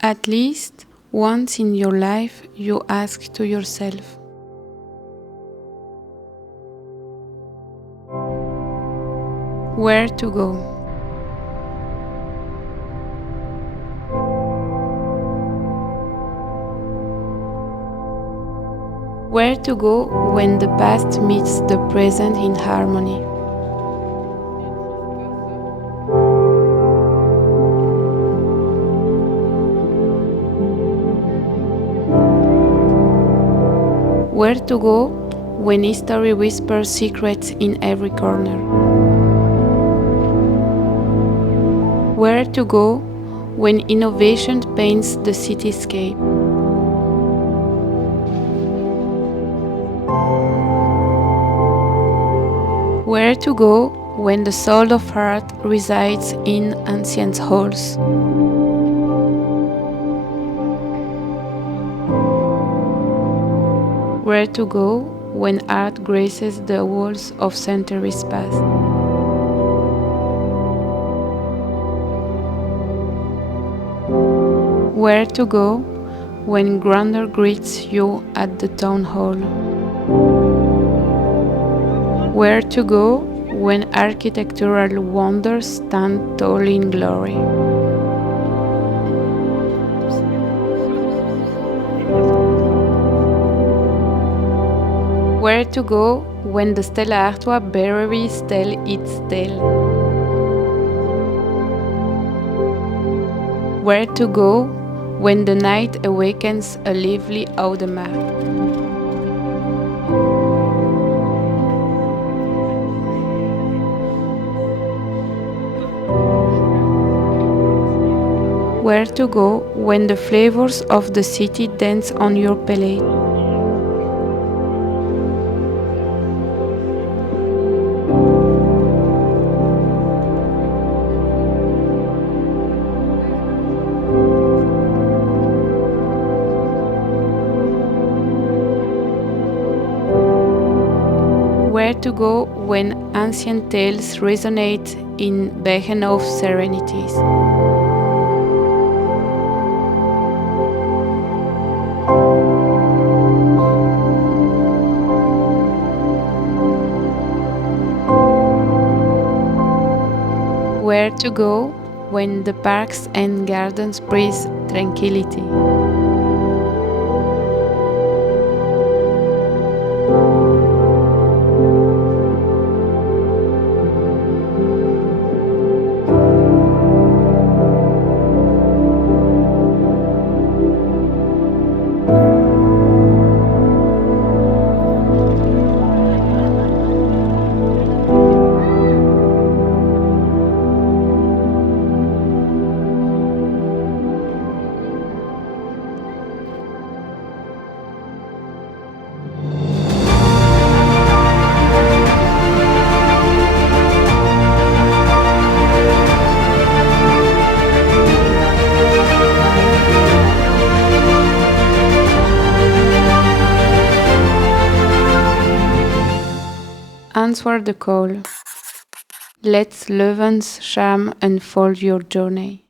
At least once in your life you ask to yourself, where to go? Where to go when the past meets the present in harmony? Where to go when history whispers secrets in every corner? Where to go when innovation paints the cityscape? Where to go when the soul of art resides in ancient halls? Where to go when art graces the walls of centuries past? Where to go when grandeur greets you at the town hall? Where to go when architectural wonders stand tall in glory? Where to go when the Stella Artois buries tell its tale? Where to go when the night awakens a lively Audemars? Where to go when the flavors of the city dance on your palate? Where to go when ancient tales resonate in Behenhof serenities? Where to go when the parks and gardens breathe tranquility? Answer the call. Let Leuven's charm unfold your journey.